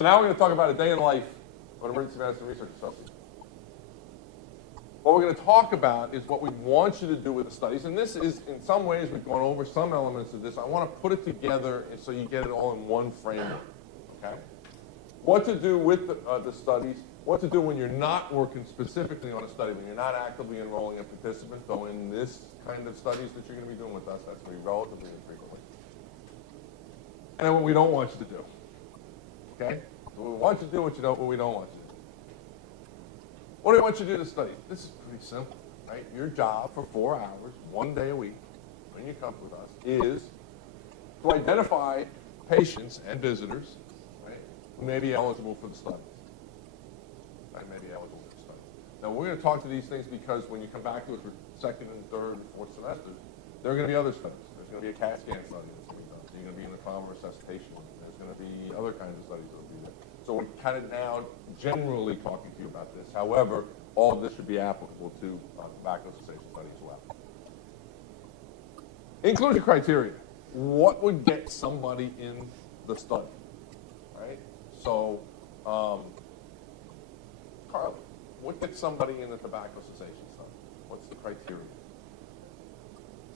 So now we're going to talk about a day in life of an emergency medicine research associate. What we're going to talk about is what we want you to do with the studies. And this is, in some ways, we've gone over some elements of this. I want to put it together so you get it all in one framework. Okay? What to do with the studies, what to do when you're not working specifically on a study, when you're not actively enrolling a participant, though in this kind of studies that you're going to be doing with us, that's going to be relatively infrequently. And then what we don't want you to do. Okay? So we want you to do what we don't want you to do. What do we want you to do to study? This is pretty simple, right? Your job for 4 hours, 1 day a week, when you come with us, is to identify patients and visitors, right, who may be eligible for the studies. Right, may be eligible for the study. Now, we're going to talk to these things because when you come back to us for second and third and fourth semesters, there are going to be other studies. There's going to be a CAT scan study that's going to be done. You're going to be in the trauma resuscitation. There's going to be other kinds of studies that will be there. So we're kind of now generally talking to you about this. However, all of this should be applicable to tobacco cessation study as well. Inclusion criteria. What would get somebody in the study, right? So, Carly, what gets somebody in the tobacco cessation study? What's the criteria?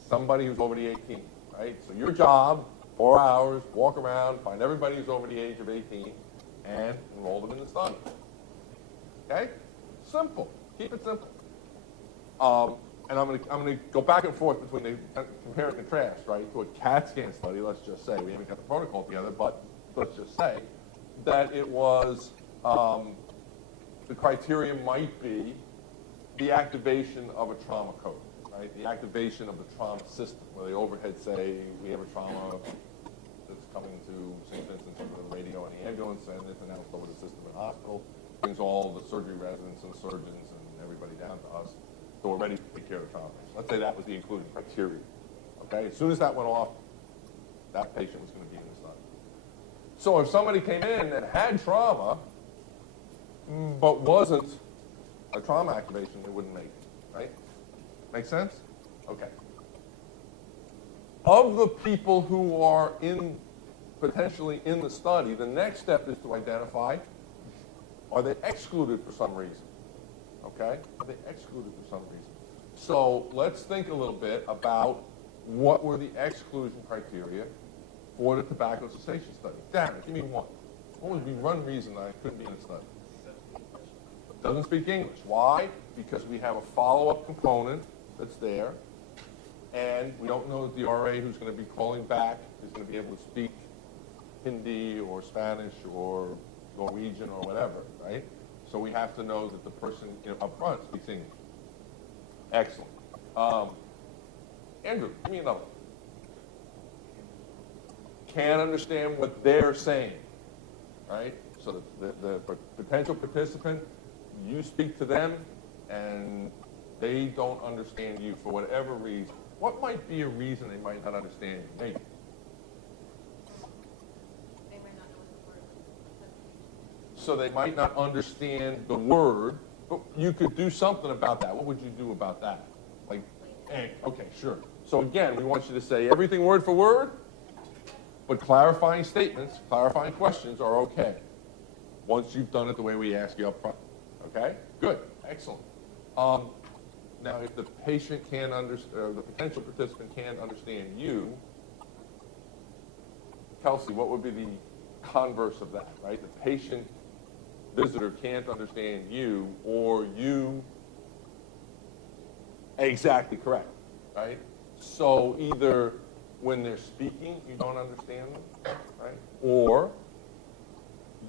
Somebody who's over the 18, right? So your job, 4 hours, walk around, find everybody who's over the age of 18, and enroll them in the study. Okay? Simple. Keep it simple. And I'm going to go back and forth between the compare and contrast, right, to a CAT scan study, let's just say. We haven't got the protocol together, but let's just say that it was, the criteria might be the activation of a trauma code, right? The activation of the trauma system, where the overhead say, we have a trauma that's coming to St. Vincent's over the radio and the ambulance, and it's announced over the system in the hospital, brings all the surgery residents and surgeons and everybody down to us, so we're ready to take care of the trauma patient. Let's say that was the including criteria. Okay, as soon as that went off, that patient was going to be in the study. So if somebody came in and had trauma, but wasn't a trauma activation, they wouldn't make it, right? Make sense? Okay. Of the people who are potentially in the study, the next step is to identify, are they excluded for some reason? Okay? Are they excluded for some reason? So let's think a little bit about what were the exclusion criteria for the tobacco cessation study. Darren, give me one. What was the one reason I couldn't be in the study? Doesn't speak English. Why? Because we have a follow-up component that's there, and we don't know that the RA who's going to be calling back is going to be able to speak Hindi or Spanish or Norwegian or whatever, right? So we have to know that the person up front speaks English. Excellent. Andrew, give me another one. Can't understand what they're saying, right? So the potential participant, you speak to them, and they don't understand you for whatever reason. What might be a reason they might not understand you? Maybe. They might not know what the word is. So they might not understand the word, but you could do something about that. What would you do about that? Like, okay, sure. So again, we want you to say everything word for word, but clarifying statements, clarifying questions are okay once you've done it the way we ask you up front. Okay? Good. Excellent. Now, if the patient can't understand, the potential participant can't understand you, Kelsey, what would be the converse of that, right? The patient visitor can't understand you, or you, exactly correct, right? So either when they're speaking, you don't understand them, right? Or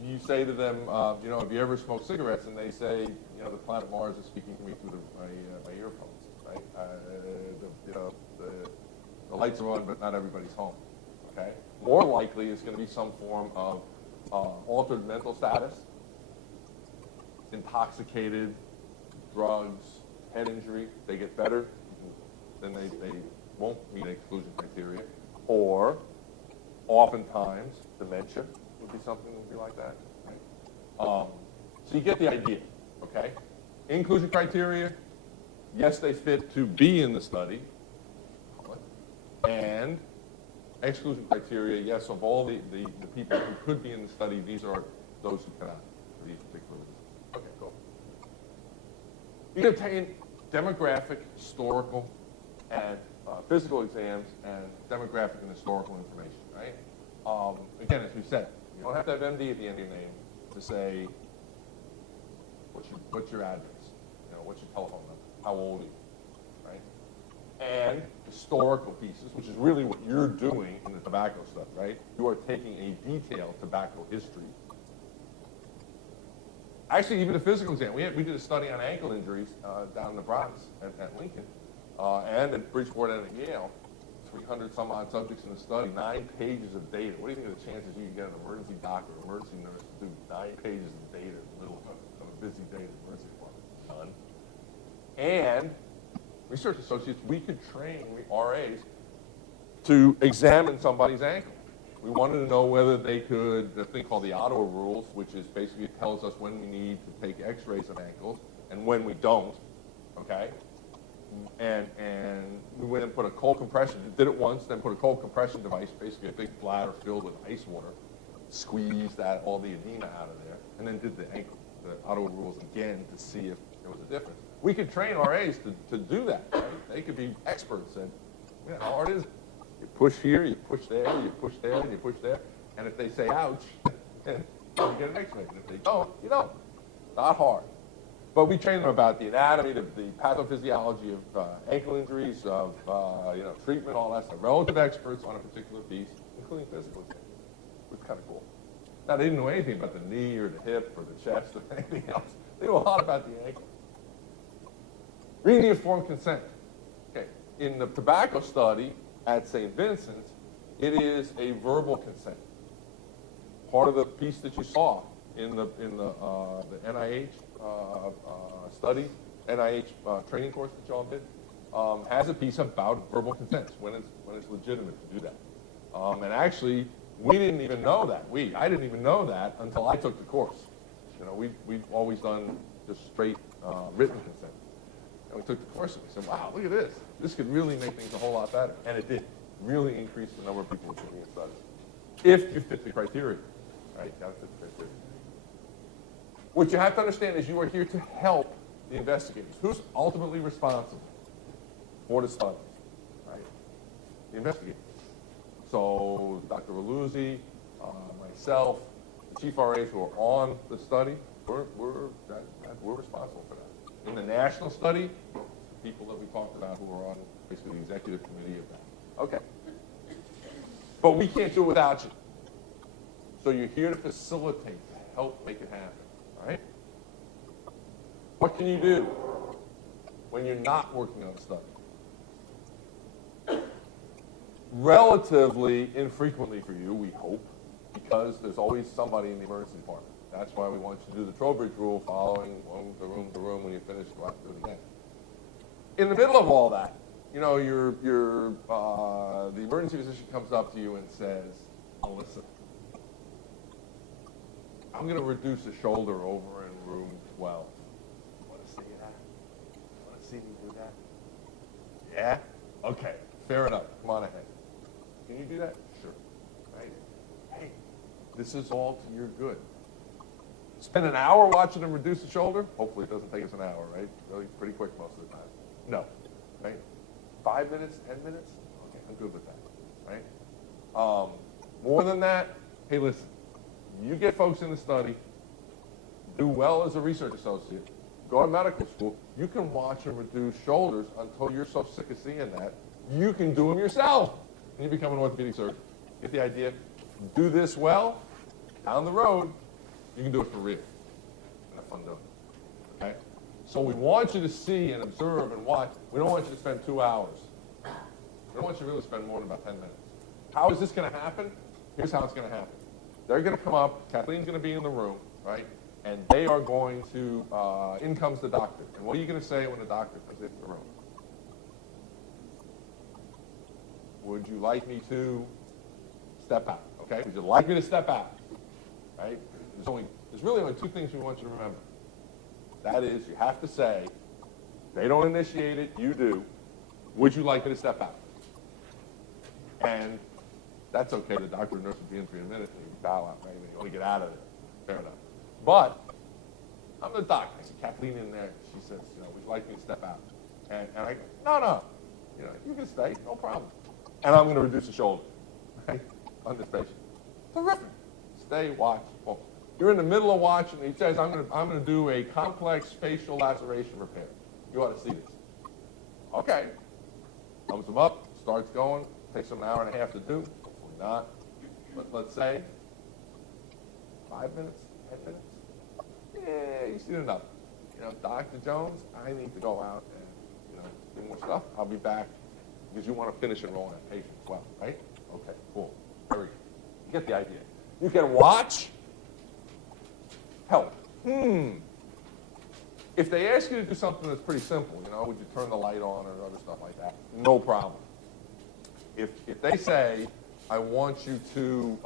you say to them, have you ever smoked cigarettes? And they say, the planet Mars is speaking to me through my earphones, right? The lights are on, but not everybody's home, okay? More likely, it's going to be some form of altered mental status, intoxicated, drugs, head injury. They get better, then they won't meet exclusion criteria. Or, oftentimes, dementia would be something that would be like that. Right? So you get the idea, okay? Inclusion criteria, yes, they fit to be in the study. And exclusion criteria, yes, of all the people who could be in the study, these are those who cannot for these particular reasons. Okay, cool. You can obtain demographic, historical, and physical exams and demographic and historical information, right? Again, as we said, you don't have to have MD at the end of your name to say, what's your address? You know, what's your telephone number? How old are you? Right? And historical pieces, which is really what you're doing in the tobacco stuff, right? You are taking a detailed tobacco history. Actually, even a physical exam. We did a study on ankle injuries down in the Bronx at Lincoln and at Bridgeport and at Yale. 300 some odd subjects in the study, 9 pages of data. What do you think of the chances you can get an emergency doctor, emergency nurse to do 9 pages of data in the middle of a busy day at the emergency department? None. And research associates, we could train RAs to examine somebody's ankle. We wanted to know whether they could, the thing called the Ottawa rules, which is basically it tells us when we need to take x-rays of ankles and when we don't, okay? And we went and put a cold compression, did it once, then put a cold compression device, basically a big bladder filled with ice water, squeezed all the edema out of there, and then did the Ottawa rules again to see if there was a difference. We could train RAs to do that, right? They could be experts at, how hard is it? You push here, you push there, you push there, and you push there, and if they say ouch, then you get an x-ray, and if they don't, you don't. Not hard. But we train them about the anatomy, the pathophysiology of ankle injuries, of treatment, all that stuff. Relative experts on a particular piece, including physical exam. It was kind of cool. Now, they didn't know anything about the knee or the hip or the chest or anything else. They knew a lot about the ankle. Reading the informed consent. Okay. In the tobacco study at St. Vincent's, it is a verbal consent. Part of the piece that you saw in the NIH study, NIH training course that y'all did, has a piece about verbal consent, when it's legitimate to do that. And actually, we didn't even know that. I didn't even know that until I took the course. You know, we've always done just straight written consent. And we took the course and we said, wow, look at this. This could really make things a whole lot better. And it did. Really increase the number of people taking the study. If you fit the criteria, right? You gotta fit the criteria. What you have to understand is you are here to help the investigators. Who's ultimately responsible for the study, right? The investigators. So Dr. Raluzzi, myself, the chief RAs who are on the study, we're responsible for that. In the national study, people that we talked about who are on basically the executive committee of that. Okay. But we can't do it without you. So you're here to facilitate, to help make it happen. All right? What can you do when you're not working on a study? Relatively infrequently for you, we hope, because there's always somebody in the emergency department. That's why we want you to do the Trowbridge rule, following room to room to room. When you finish, go out and do it again. In the middle of all that, you know, the emergency physician comes up to you and says, "Listen, I'm going to reduce a shoulder over in room 12. You want to see that? You want to see me do that? Yeah? Okay, fair enough. Come on ahead. Can you do that? Sure. Right? Hey, this is all to your good. Spend an hour watching them reduce the shoulder? Hopefully it doesn't take us an hour, right? Really pretty quick most of the time. No. Right? 5 minutes, 10 minutes? Okay, I'm good with that. Right? More than that, hey, listen. You get folks in the study, do well as a research associate, go to medical school, you can watch them reduce shoulders until you're so sick of seeing that, you can do them yourself. And you become an orthopedic surgeon. Get the idea? Do this well, down the road, you can do it for real. And have fun doing it. Okay? So we want you to see and observe and watch. We don't want you to spend 2 hours. We don't want you to really spend more than about 10 minutes. How is this going to happen? Here's how it's going to happen. They're going to come up, Kathleen's going to be in the room, right? And they are going to, in comes the doctor. And what are you going to say when the doctor comes into the room? Would you like me to step out? Okay, would you like me to step out? Right? There's really only 2 things we want you to remember. That is, you have to say, they don't initiate it, you do. Would you like me to step out? And that's okay. The doctor or nurse will be in for you in a minute, and you bow out, right? And you want to get out of there. Fair enough. But I'm the doc. I see Kathleen in there. She says, would you like me to step out? And I go, no. You can stay, no problem. And I'm going to reduce the shoulder, right, on this patient. Terrific. Stay, watch, boom. You're in the middle of watching. He says, I'm going to do a complex facial laceration repair. You ought to see this. Okay. Thumbs him up, starts going. Takes him an hour and a half to do. Hopefully not. But let's say 5 minutes, 10 minutes. Yeah, you've seen enough. Dr. Jones, I need to go out and, do more stuff. I'll be back because you want to finish enrolling that patient as well, right? Okay, cool. Very good. You get the idea. You can watch, help. If they ask you to do something that's pretty simple, would you turn the light on or other stuff like that? No problem. If they say, I want you to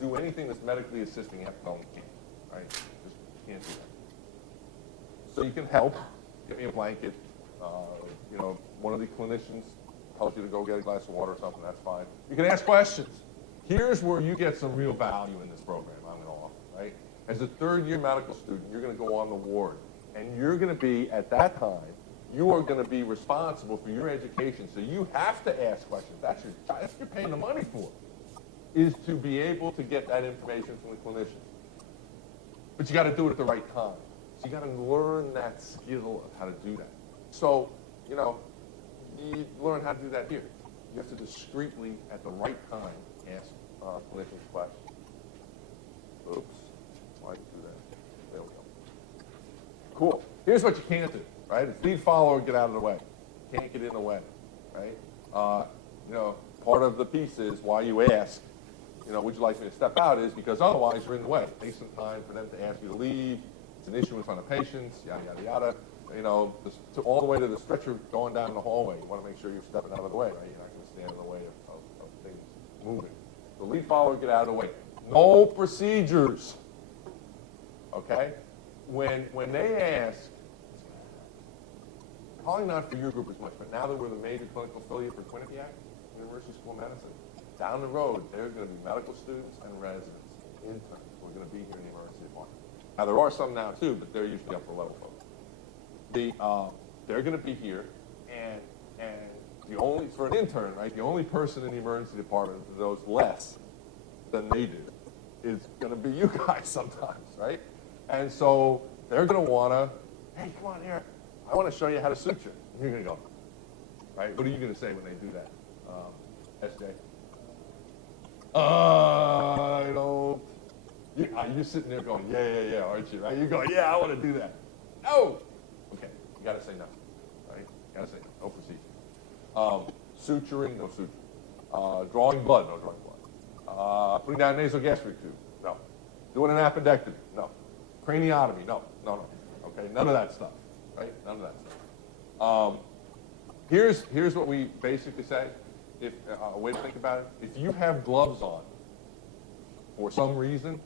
do anything that's medically assisting, you have to tell them you can't, right? Just can't do that. So you can help. Give me a blanket. One of the clinicians tells you to go get a glass of water or something, that's fine. You can ask questions. Here's where you get some real value in this program I'm going to offer, right? As a third-year medical student, you're going to go on the ward, and you're going to be, at that time, you are going to be responsible for your education, so you have to ask questions. That's what you're paying the money for, is to be able to get that information from the clinician. But you got to do it at the right time. So you got to learn that skill of how to do that. So, you learn how to do that here. You have to discreetly, at the right time, ask clinicians questions. Oops, why did you do that? There we go. Cool. Here's what you can't do, right? It's lead follower, get out of the way. Can't get in the way, right? Part of the piece is why you ask, would you like me to step out, is because otherwise you're in the way. It takes some time for them to ask you to leave. It's an issue in front of patients, yada, yada, yada. All the way to the stretcher going down the hallway. You want to make sure you're stepping out of the way, right? You're not going to stand in the way of things moving. The lead follower, get out of the way. No procedures, okay? When they ask, probably not for your group as much, but now that we're the major clinical affiliate for Quinnipiac, University School of Medicine, down the road, there's going to be medical students and residents, interns, who are going to be here in the University of Martin. Now, there are some now, too, but they're usually upper level folks. They're going to be here, and the only, for an intern, right, the only person in the emergency department that knows less than they do is going to be you guys sometimes, right? And so they're going to want to, hey, come on here. I want to show you how to suture. And you're going to go, right? What are you going to say when they do that, SJ? I don't. You're sitting there going, yeah, aren't you? Right? You're going, yeah, I want to do that. Oh, okay. You got to say no, right? You got to say no procedure. Suturing, no suture. Drawing blood, no drawing blood. Putting down a nasogastric tube, no. Doing an appendectomy, no. Craniotomy, no. Okay, none of that stuff, right? None of that stuff. Here's what we basically say. If a way to think about it: if you have gloves on, for some reason,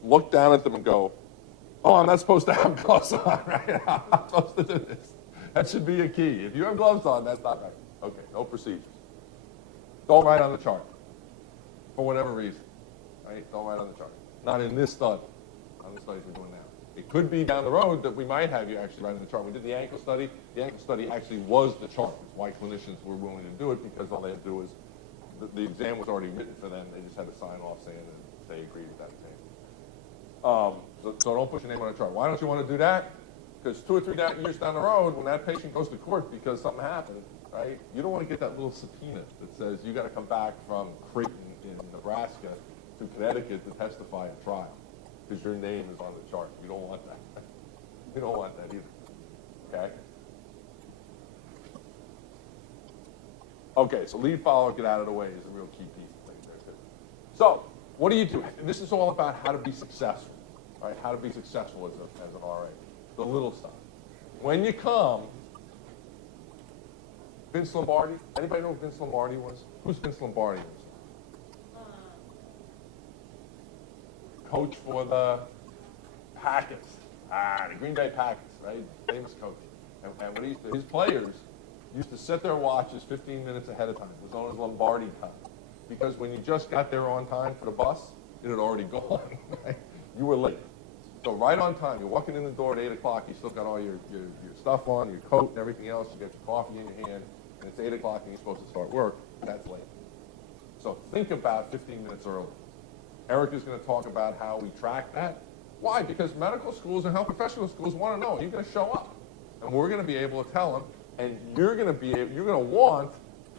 look down at them and go, "Oh, I'm not supposed to have gloves on, right? I'm not supposed to do this." That should be a key. If you have gloves on, that's not right. Okay, no procedures. Don't write on the chart, for whatever reason, right? Don't write on the chart. Not in this study. On the studies we're doing now. It could be down the road that we might have you actually write on the chart. We did the ankle study. The ankle study actually was the chart. It's why clinicians were willing to do it, because all they had to do was, the exam was already written for them. They just had to sign off saying that they agreed with that exam. So don't put your name on a chart. Why don't you want to do that? Because 2 or 3 years down the road, when that patient goes to court because something happened, right, you don't want to get that little subpoena that says you got to come back from Creighton in Nebraska to Connecticut to testify at trial because your name is on the chart. You don't want that. You don't want that either. Okay? Okay, so lead follow, get out of the way is a real key piece of things there too. So, what do you do? And this is all about how to be successful, right? How to be successful as an RA. The little stuff. When you come, Vince Lombardi. Anybody know who Vince Lombardi was? Who's Vince Lombardi was? Coach for the Packers. The Green Bay Packers, right? Famous coach. And what he used to, his players used to set their watches 15 minutes ahead of time. It was known as Lombardi time. Because when you just got there on time for the bus, it had already gone. Right? You were late. right on time. You're walking in the door at 8 o'clock. You still got all your stuff on, your coat and everything else. You got your coffee in your hand, and it's 8 o'clock and you're supposed to start work. That's late. So think about 15 minutes early. Eric is going to talk about how we track that. Why? Because medical schools and health professional schools want to know, are you going to show up? And we're going to be able to tell them, and you're going to want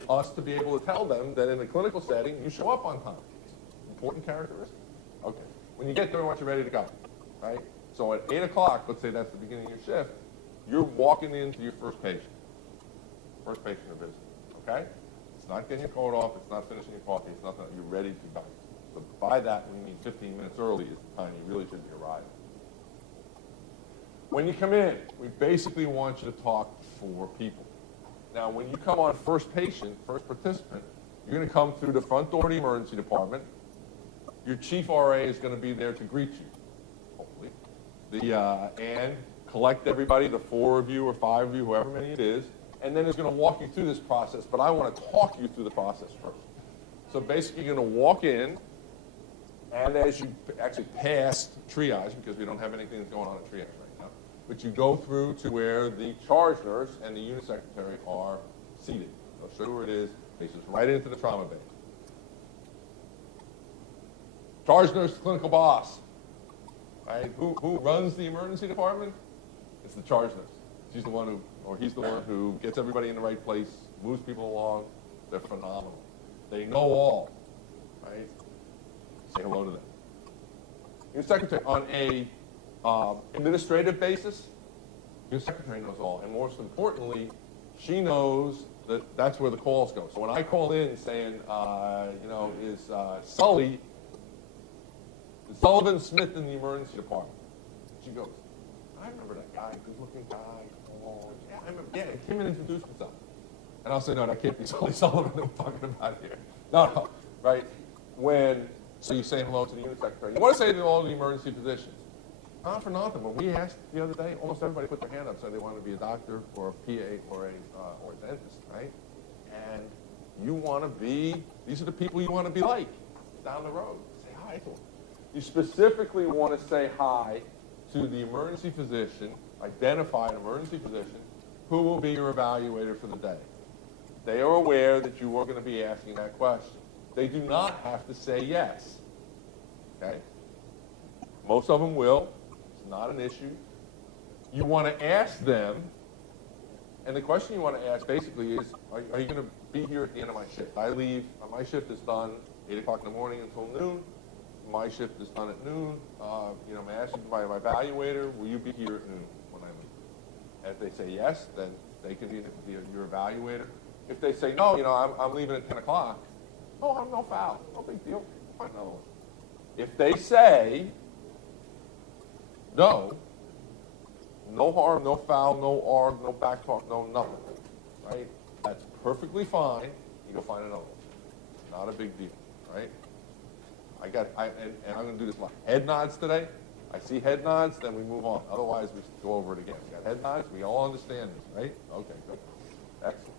us to be able to tell them that in a clinical setting, you show up on time. Important characteristic. Okay. When you get there, I want you ready to go, right? So at 8 o'clock, let's say that's the beginning of your shift, you're walking into your first patient of business, okay? It's not getting your coat off, it's not finishing your coffee, it's nothing, you're ready to go. So by that, we mean 15 minutes early is the time you really should be arriving. When you come in, we basically want you to talk to 4 people. Now, when you come on first patient, first participant, you're going to come through the front door of the emergency department. Your chief RA is going to be there to greet you, hopefully, and collect everybody, the 4 of you or 5 of you, however many it is, and then is going to walk you through this process, but I want to talk you through the process first. So basically, you're going to walk in, and as you actually pass triage, because we don't have anything that's going on at triage right now, but you go through to where the charge nurse and the unit secretary are seated. I'll show you where it is. Faces right into the trauma bay. Charge nurse, clinical boss. Right? Who runs the emergency department? It's the charge nurse. She's the one who, or he's the one who gets everybody in the right place, moves people along. They're phenomenal. They know all. Right? Say hello to them. Your secretary, on a administrative basis, your secretary knows all, and most importantly, she knows that that's where the calls go. So when I call in saying, is Sullivan Smith in the emergency department? She goes, I remember that guy, good-looking guy. Oh, yeah, I remember. Yeah, he came and introduced himself. And I'll say, no, that can't be Sully Sullivan that we're talking about here. No, right? So you say hello to the unit secretary. You want to say to all the emergency physicians. Not for nothing. When we asked the other day, almost everybody put their hand up, said they wanted to be a doctor or a PA or a dentist, right? And you want to be, these are the people you want to be like down the road. Say hi to them. You specifically want to say hi to the emergency physician, identify an emergency physician, who will be your evaluator for the day. They are aware that you are going to be asking that question. They do not have to say yes. Okay? Most of them will. It's not an issue. You want to ask them, and the question you want to ask basically is, are you going to be here at the end of my shift? I leave, my shift is done 8 o'clock in the morning until noon. My shift is done at noon. May I ask you by my evaluator, will you be here at noon when I leave? And if they say yes, then they can be your evaluator. If they say no, I'm leaving at 10 o'clock, I'm no foul, no big deal, find another one. If they say no harm, no foul, no arg, no back talk, no nothing, right? That's perfectly fine. You go find another one. Not a big deal, right? And I'm going to do this a lot. Head nods today. I see head nods, then we move on. Otherwise, we go over it again. We got head nods. We all understand this, right? Okay, good. Excellent.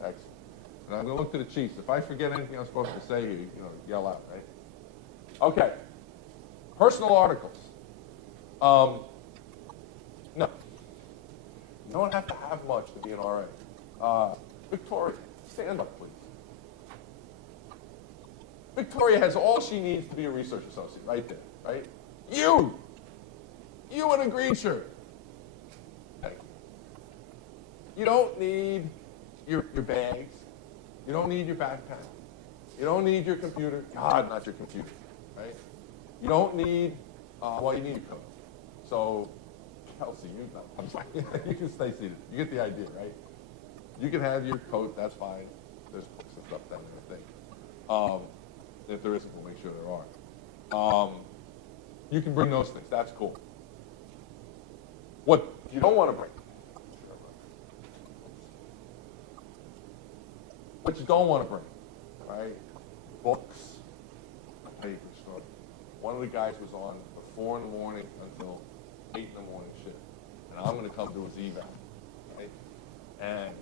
Excellent. And I'm going to look to the chiefs. If I forget anything I'm supposed to say, yell out, right? Okay. Personal articles. No. You don't have to have much to be an RA. Victoria, stand up, please. Victoria has all she needs to be a research associate, right there, right? You in a green shirt. Okay. You don't need your bags. You don't need your backpack. You don't need your computer. God, not your computer, right? You don't need, you need your coat. So, Kelsey, I'm sorry, you can stay seated. You get the idea, right? You can have your coat, that's fine. There's books and stuff down there, I think. If there isn't, we'll make sure there are. You can bring those things. That's cool. What you don't want to bring. What you don't want to bring, right? Books. I'll tell you a good story. One of the guys was on from 4 in the morning until 8 in the morning shift. And I'm going to come do his eval, right? And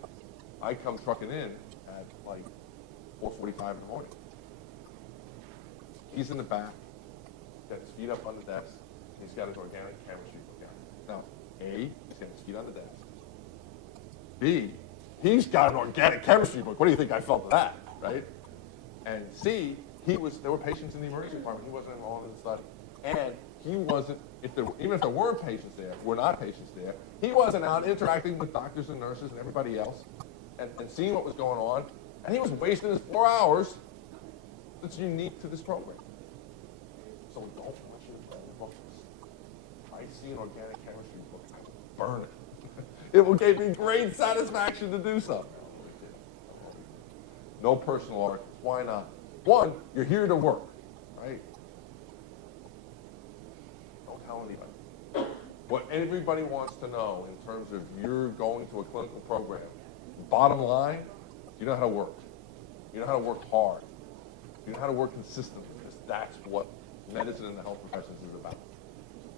I come trucking in at like 4:45 in the morning. He's in the back, got his feet up on the desk, He's got his organic chemistry book out. Now, A, he's got his feet on the desk. B, he's got an organic chemistry book. What do you think I felt of that, right? And C, there were patients in the emergency department. He wasn't involved in the study. And he wasn't, even if there were patients there, were not patients there, he wasn't out interacting with doctors and nurses and everybody else and seeing what was going on. And he was wasting his 4 hours that's unique to this program. So we don't want you to burn the books. I see an organic chemistry book, I burn it. It will give me great satisfaction to do so. No personal art. Why not? One, you're here to work, right? Don't tell anybody. What everybody wants to know in terms of you're going to a clinical program, bottom line, you know how to work. You know how to work hard. You know how to work consistently, because that's what medicine and the health professions is about.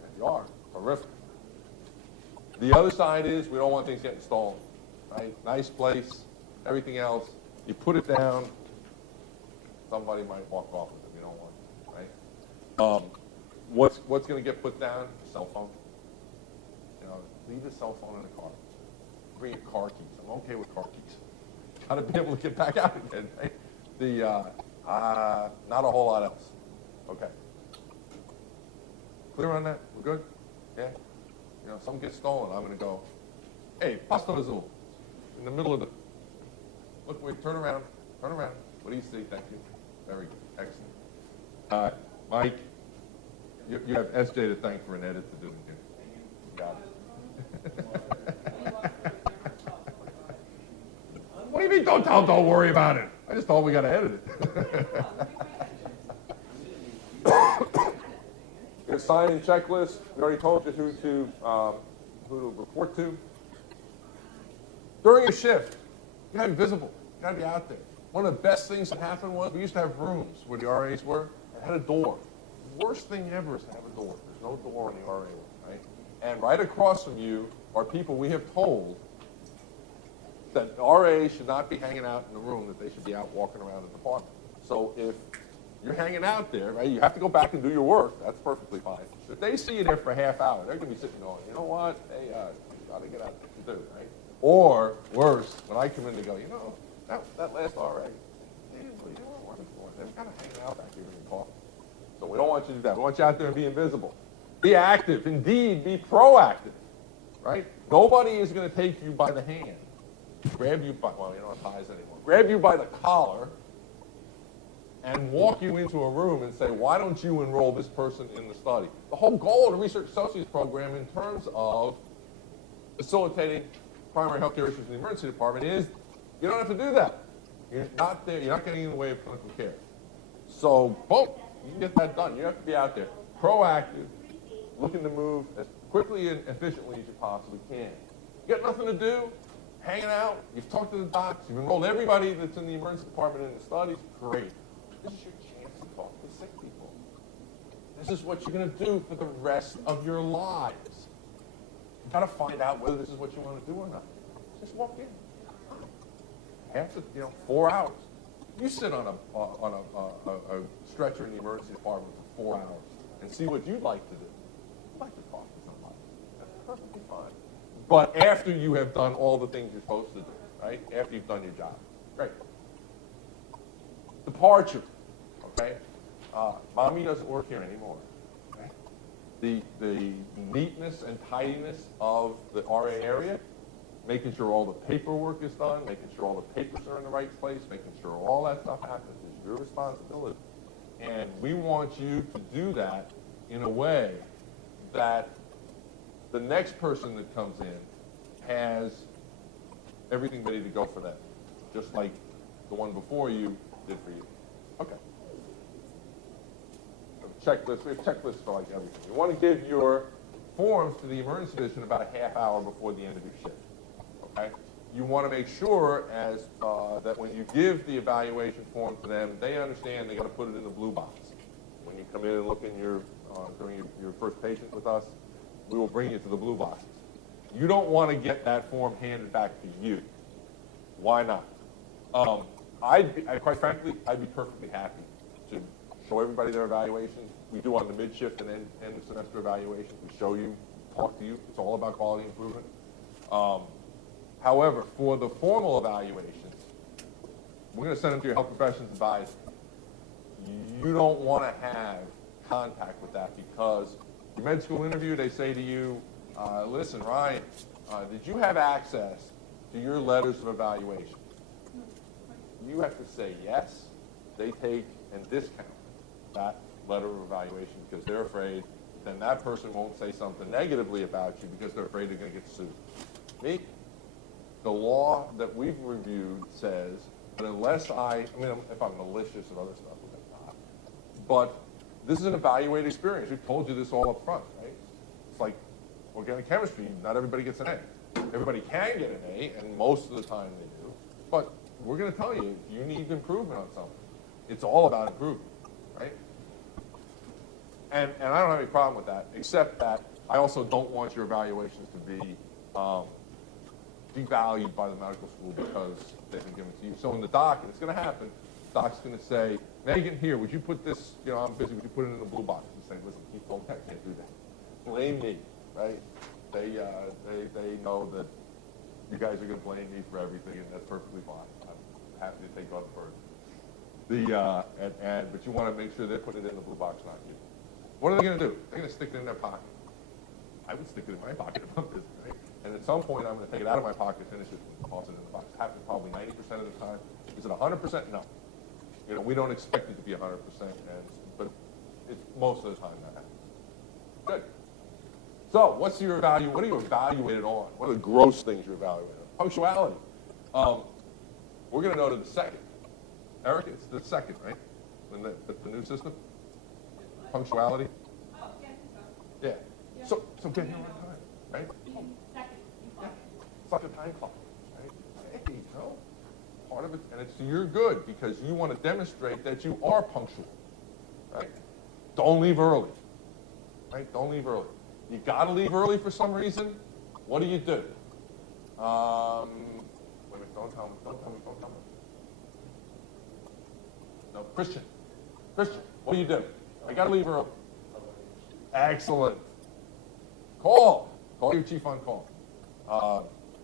And you are terrific. The other side is we don't want things getting stolen, right? Nice place, everything else. You put it down, somebody might walk off with it. We don't want it, right? What's going to get put down? Cell phone. You know, leave the cell phone in the car. Bring your car keys. I'm okay with car keys. Got to be able to get back out again, right? Not a whole lot else. Okay. Clear on that? We're good? Yeah? You know, if something gets stolen, I'm going to go, hey, Pasto Azul, in the middle of the, look, wait, turn around. What do you see? Thank you. Very good. Excellent. Mike, you have SJ to thank for an edit to do here. Got it. What do you mean, don't worry about it? I just thought we got to edit it. Your sign-in checklist, we already told you who to report to. During a shift, you got to be visible. You got to be out there. One of the best things that happened was we used to have rooms where the RAs were and had a door. The worst thing ever is to have a door. There's no door in the RA room, right? And right across from you are people we have told that RAs should not be hanging out in the room, that they should be out walking around the department. So if you're hanging out there, right, you have to go back and do your work. That's perfectly fine. If they see you there for a half hour, they're going to be sitting going, you know what? Hey, you got to get out there to do, right? Or worse, when I come in to go, you know, that last RA, you weren't working for it. They were kind of hanging out back here in the coffee. So we don't want you to do that. We want you out there and be invisible. Be active. Indeed, be proactive, right? Nobody is going to take you by the hand, grab you by, well, you don't have ties anymore, grab you by the collar and walk you into a room and say, why don't you enroll this person in the study? The whole goal of the Research Associates program in terms of facilitating primary health care issues in the emergency department is you don't have to do that. You're not there. You're not getting in the way of clinical care. So, boom, you can get that done. You have to be out there, proactive, looking to move as quickly and efficiently as you possibly can. You got nothing to do, hanging out, you've talked to the docs, you've enrolled everybody that's in the emergency department in the studies, great. This is your chance to talk to sick people. This is what you're going to do for the rest of your lives. You've got to find out whether this is what you want to do or not. Just walk in. After 4 hours. You sit on a stretcher in the emergency department for 4 hours and see what you'd like to do. You'd like to talk to somebody. That's perfectly fine. But after you have done all the things you're supposed to do, right? After you've done your job. Great. Departure. Okay? Mommy doesn't work here anymore. Okay? The neatness and tidiness of the RA area, making sure all the paperwork is done, making sure all the papers are in the right place, making sure all that stuff happens is your responsibility. And we want you to do that in a way that the next person that comes in has everything ready to go for them, just like the one before you did for you. Okay. Checklist. We have checklists for like everything. You want to give your forms to the emergency division about a half hour before the end of your shift. Okay? You want to make sure that when you give the evaluation form to them, they understand they got to put it in the blue box. When you come in and look in during your first patient with us, we will bring you to the blue boxes. You don't want to get that form handed back to you. Why not? Quite frankly, I'd be perfectly happy to show everybody their evaluations, we do on the mid-shift and end of semester evaluations. We show you, talk to you. It's all about quality improvement. However, for the formal evaluations, we're going to send them to your health professions advisor. You don't want to have contact with that because your med school interview, they say to you, listen, Ryan, did you have access to your letters of evaluation? You have to say yes. They take and discount that letter of evaluation because they're afraid then that person won't say something negatively about you because they're afraid they're going to get sued. Me, the law that we've reviewed says that unless if I'm malicious and other stuff, I'm not. But this is an evaluated experience. We've told you this all up front, right? It's like organic chemistry. Not everybody gets an A. Everybody can get an A, and most of the time they do. But we're going to tell you, if you need improvement on something, it's all about improvement, right? And I don't have any problem with that, except that I also don't want your evaluations to be devalued by the medical school because they've been given to you. So in the doc, and it's going to happen, the doc's going to say, Megan, here, would you put this, I'm busy, would you put it in the blue box? You say, listen, Keith told me I can't do that. Blame me, right? They know that you guys are going to blame me for everything, and that's perfectly fine. I'm happy to take on the burden. But you want to make sure they put it in the blue box, not you. What are they going to do? They're going to stick it in their pocket. I would stick it in my pocket if I'm busy, right? And at some point, I'm going to take it out of my pocket, finish it, and toss it in the box. It happens probably 90% of the time. Is it 100%? No. We don't expect it to be 100%, but it's most of the time that happens. Good. So, what are you evaluated on? What are the gross things you're evaluated on? Punctuality. We're going to go to the second. Eric, it's the second, right? In the new system? Punctuality? Oh, yes, Yeah. So get here on time, right? second, you clock in. It's like a time clock, right? Hey, part of it, and it's you're good because you want to demonstrate that you are punctual, right? Don't leave early, right? Don't leave early. You got to leave early for some reason. What do you do? Wait a minute, don't tell me. No, Christian, what do you do? I got to leave early. Excellent. Call your chief on call.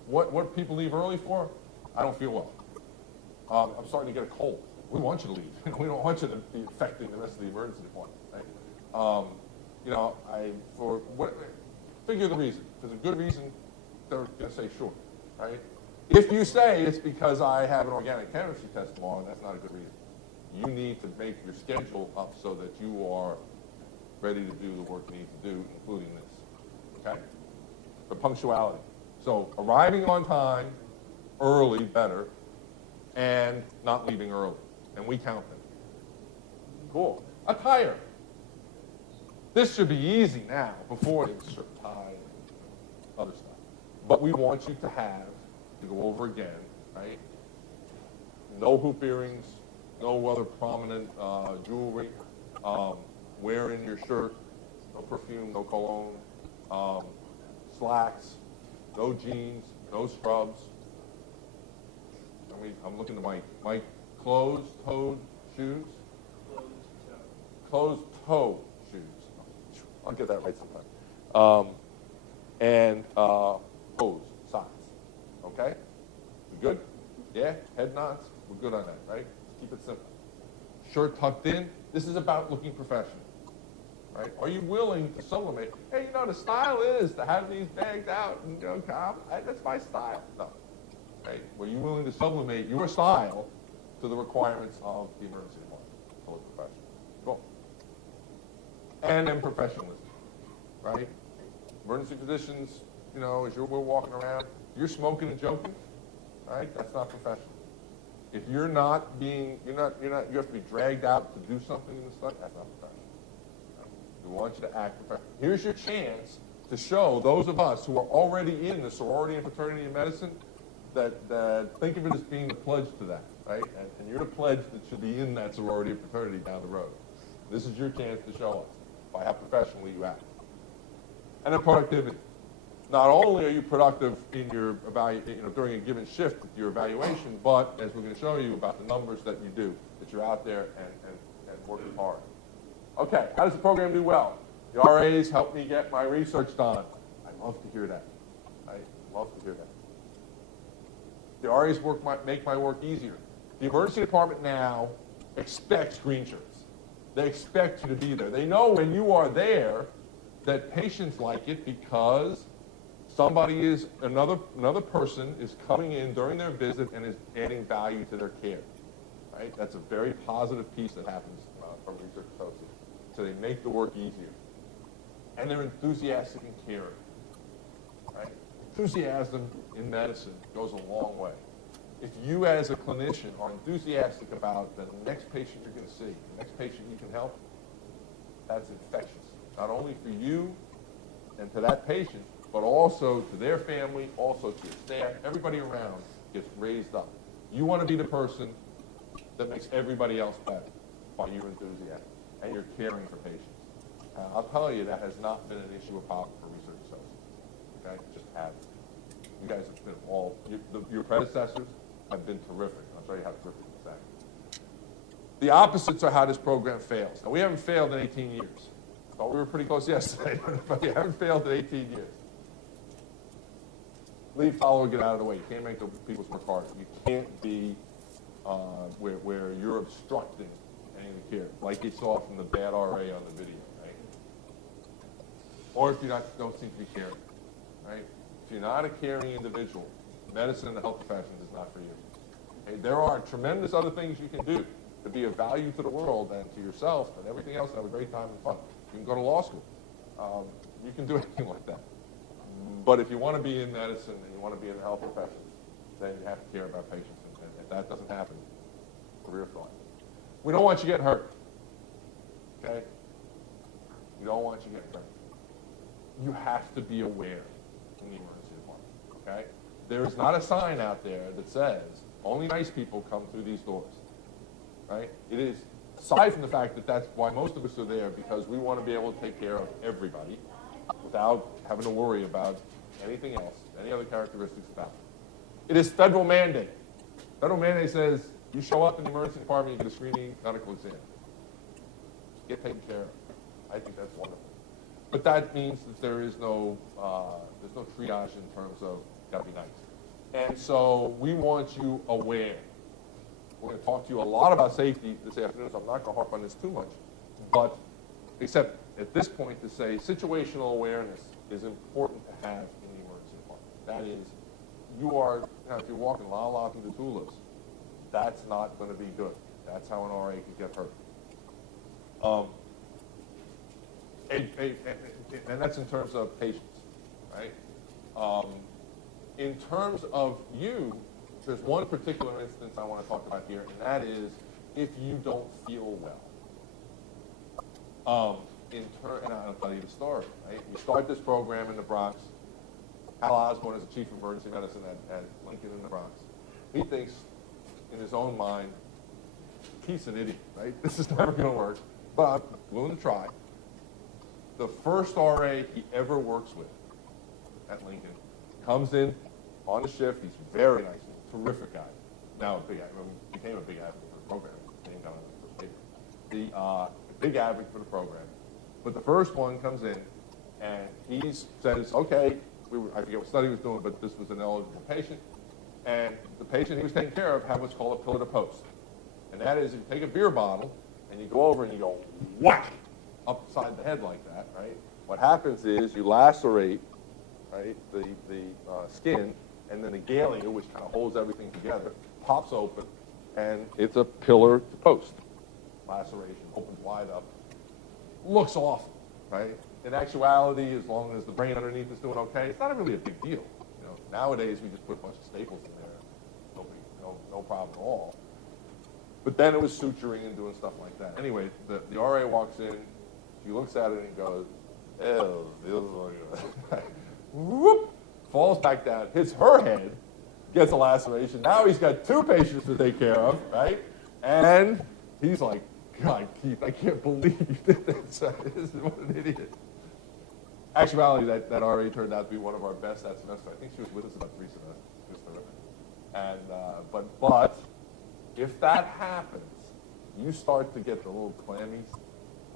What people leave early for? I don't feel well. I'm starting to get a cold. We want you to leave. We don't want you to be affecting the rest of the emergency department. Right? Figure the reason. If there's a good reason, they're going to say sure. Right? If you say it's because I have an organic chemistry test tomorrow, that's not a good reason. You need to make your schedule up so that you are ready to do the work you need to do, including this. Okay? But punctuality. So arriving on time, early, better, and not leaving early. And we count them. Cool. Attire. This should be easy now, before it's shirt, tie, and other stuff. But we want you to go over again, right? No hoop earrings, no other prominent jewelry, wearing your shirt, no perfume, no cologne, slacks, no jeans, no scrubs. I'm looking to Mike. Closed-toed shoes? Closed-toe shoes. I'll get that right sometime. And hose, socks. Okay? We good? Yeah? Head nods? We're good on that, right? Keep it simple. Shirt tucked in. This is about looking professional. Right? Are you willing to sublimate? Hey, the style is to have these bags out and that's my style. No. Right? Were you willing to sublimate your style to the requirements of the emergency department to look professional? Cool. And then professionalism. Right? Emergency physicians, as we're walking around, you're smoking and joking, right? That's not professional. If you're not being, you have to be dragged out to do something in the study, that's not professional. We want you to act professional. Here's your chance to show those of us who are already in the sorority and fraternity in medicine that think of it as being the pledge to that, right? And you're the pledge that should be in that sorority and fraternity down the road. This is your chance to show us by how professionally you act. And then productivity. Not only are you productive in your during a given shift with your evaluation, but as we're going to show you about the numbers that you do, that you're out there and working hard. Okay, how does the program do well? The RAs help me get my research done. I love to hear that. I love to hear that. The RAs make my work easier. The emergency department now expects green shirts. They expect you to be there. They know when you are there that patients like it because another person is coming in during their visit and is adding value to their care. Right? That's a very positive piece that happens from research associates. So they make the work easier. And they're enthusiastic and caring. Right? Enthusiasm in medicine goes a long way. If you as a clinician are enthusiastic about the next patient you're going to see, the next patient you can help, that's infectious. Not only for you and to that patient, but also to their family, also to your staff. Everybody around gets raised up. You want to be the person that makes everybody else better by your enthusiasm and your caring for patients. I'll tell you, that has not been an issue or problem for research associates. Okay? It just hasn't. You guys have been your predecessors have been terrific. I'll show you how terrific it's been. The opposites are how this program fails. Now, we haven't failed in 18 years. Thought we were pretty close yesterday, but we haven't failed in 18 years. Leave, follow, get out of the way. You can't make the people's work harder. You can't be where you're obstructing any of the care, like you saw from the bad RA on the video, right? Or if you don't seem to be caring, right? If you're not a caring individual, medicine and the health professions is not for you. Okay? There are tremendous other things you can do to be of value to the world and to yourself and everything else and have a great time and fun. You can go to law school. You can do anything like that. But if you want to be in medicine and you want to be in the health professions, then you have to care about patients. And if that doesn't happen, career thought. We don't want you getting hurt. Okay? We don't want you getting hurt. You have to be aware in the emergency department. Okay? There is not a sign out there that says only nice people come through these doors. Right? It is, aside from the fact that that's why most of us are there, because we want to be able to take care of everybody without having to worry about anything else, any other characteristics about it. It is federal mandate. Federal mandate says you show up in the emergency department, you get a screening medical exam. Get taken care of. I think that's wonderful. But that means that there's no triage in terms of gotta be nice. And so we want you aware. We're going to talk to you a lot about safety this afternoon, so I'm not going to harp on this too much. But except at this point to say situational awareness is important to have in the emergency department. That is, if you're walking la-la through the tulips, that's not going to be good. That's how an RA could get hurt. And that's in terms of patients, right? In terms of you, there's one particular instance I want to talk about here, and that is if you don't feel well. And I'll tell you the story, right? We start this program in the Bronx. Hal Osborne is the chief of emergency medicine at Lincoln in the Bronx. He thinks, in his own mind, he's an idiot, right? This is never going to work, but I'm willing to try. The first RA he ever works with at Lincoln comes in on the shift. He's very nice, terrific guy. Now, became a big advocate for the program. Named down on the first paper. The big advocate for the program. But the first one comes in, and he says, okay, I forget what study he was doing, but this was an eligible patient. And the patient he was taking care of had what's called a pillar to post. And that is, you take a beer bottle, and you go over and you go, whack, upside the head like that, right? What happens is you lacerate, right, the skin, and then the galea, which kind of holds everything together, pops open, and it's a pillar to post. Laceration, opens wide up. Looks awful, right? In actuality, as long as the brain underneath is doing okay, it's not really a big deal. You know, nowadays, we just put a bunch of staples in there. No problem at all. But then it was suturing and doing stuff like that. Anyway, the RA walks in, she looks at it and goes, ew, this is whoop, falls back down, hits her head, gets a laceration. Now he's got two patients to take care of, right? And he's like, God, Keith, I can't believe you did this. What an idiot. Actuality, that RA turned out to be one of our best that semester. I think she was with us about 3 semesters. It was terrific. And, but if that happens, you start to get the little clammies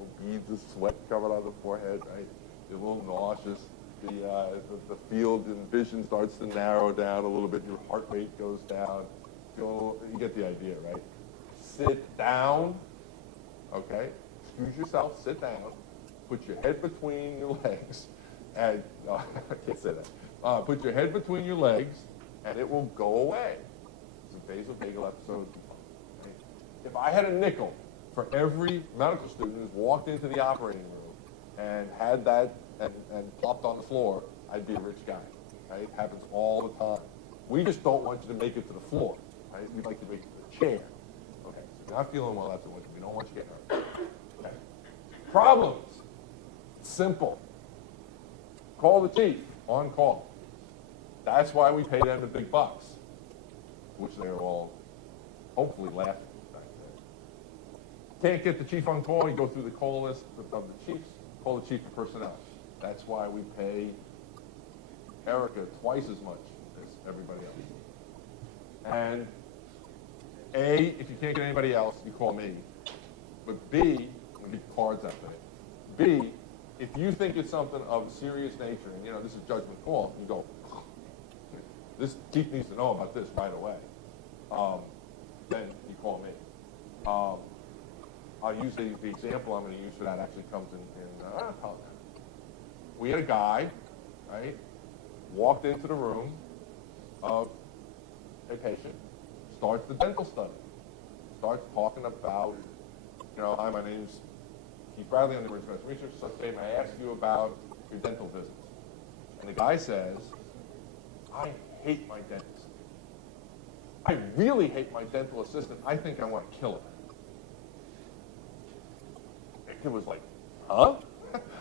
little beads of sweat coming on the forehead, right? You're a little nauseous. The field and vision starts to narrow down a little bit. Your heart rate goes down. You get the idea, right? Sit down, okay? Excuse yourself, sit down. Put your head between your legs, and I can't say that. Put your head between your legs, and it will go away. It's a vasovagal episode. Right? If I had a nickel for every medical student who's walked into the operating room and had that and plopped on the floor, I'd be a rich guy. Right? It happens all the time. We just don't want you to make it to the floor. Right? We'd like to make it to the chair. Okay, so if you're not feeling well after winter, we don't want you getting hurt. Okay. Problems. Simple. Call the chief on call. That's why we pay them the big bucks, which they're all hopefully laughing back there. Can't get the chief on call, you go through the call list of the chiefs, call the chief of personnel. That's why we pay Erica twice as much as everybody else. And A, if you can't get anybody else, you call me. But B, I'm going to give cards after that. B, if you think it's something of a serious nature, and this is judgment call, you go, this chief needs to know about this right away. Then you call me. I'll use the example I'm going to use for that actually comes in we had a guy, right, walked into the room of a patient, starts the dental study, starts talking about, hi, my name's Keith Bradley, I'm the Emergency Medicine Research Associate, may I ask you about your dental visits? And the guy says, I hate my dentist. I really hate my dental assistant. I think I want to kill her. The kid was like, huh?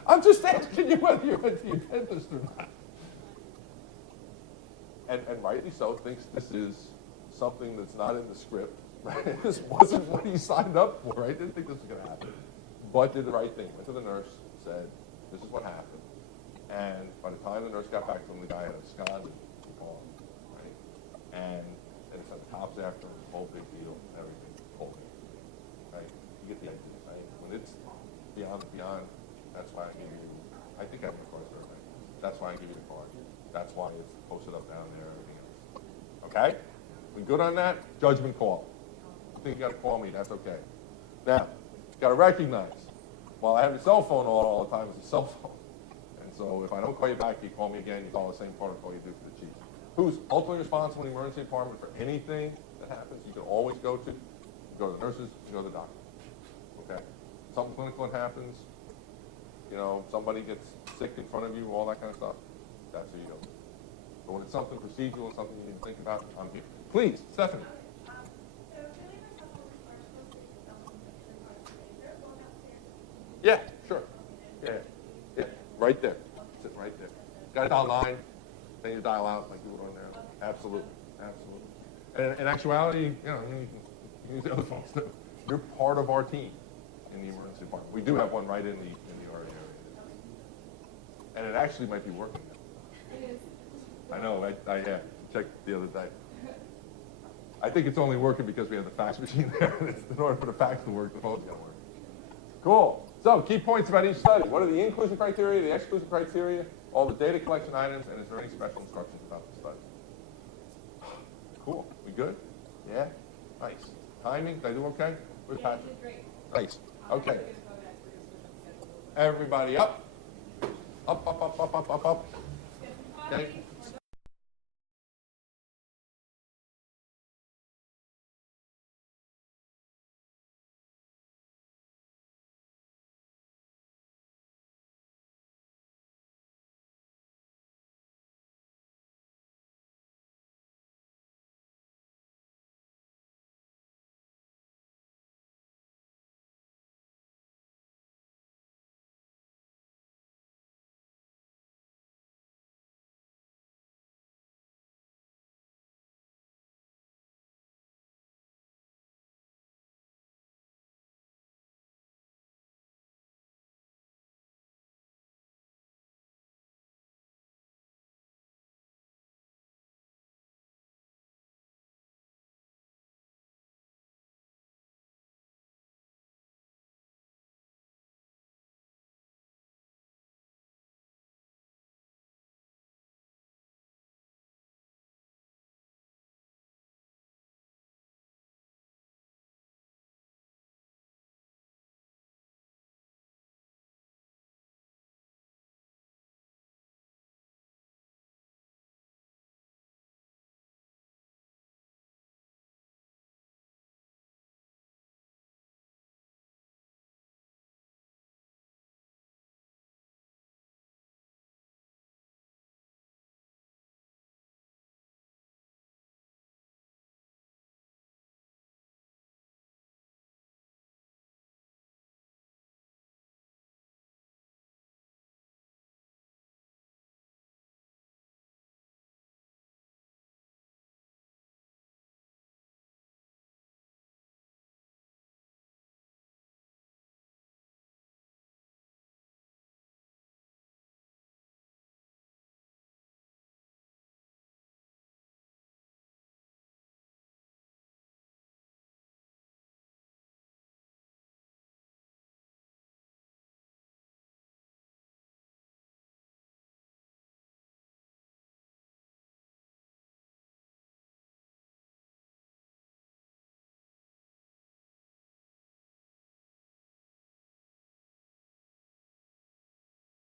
I'm just asking you whether you went to your dentist or not. And rightly so, thinks this is something that's not in the script. Right? This wasn't what he signed up for. I didn't think this was going to happen. But did the right thing. Went to the nurse, said, this is what happened. And by the time the nurse got back to him, the guy had absconded and gone. Right? And it sent cops after him, whole big deal, everything. Whole thing. Right? You get the idea, right? When it's beyond, that's why I give you, I think I have the card survey. That's why I give you the card. That's why it's posted up down there and everything else. Okay? We good on that? Judgment call. I think you got to call me. That's okay. Now, you got to recognize, while I have a cell phone all the time, it's a cell phone. And so if I don't call you back, you call me again, you follow the same protocol you do for the chief. Who's ultimately responsible in the emergency department for anything that happens, you can always go to. You go to the nurses, you go to the doctor. Okay? Something clinical that happens, somebody gets sick in front of you, all that kind of stuff, that's who you go to. But when it's something procedural, something you need to think about, I'm here. Please, Stephanie. Yeah, sure. Yeah. Right there. Sit right there. Got to dial 9, then you dial out like you would on there. Absolutely. And in actuality, you can use the other phones too. You're part of our team in the emergency department. We do have one right in the RA area. And it actually might be working now. I know, I checked the other day. I think it's only working because we have the fax machine there. In order for the fax to work, the phone's got to work. Cool. So, key points about each study. What are the inclusion criteria, the exclusion criteria, all the data collection items, and is there any special instructions about the study? Cool. We good? Yeah? Nice. Timing, did I do okay? Where's Patrick? You did great. Nice. Okay. Everybody up. Up.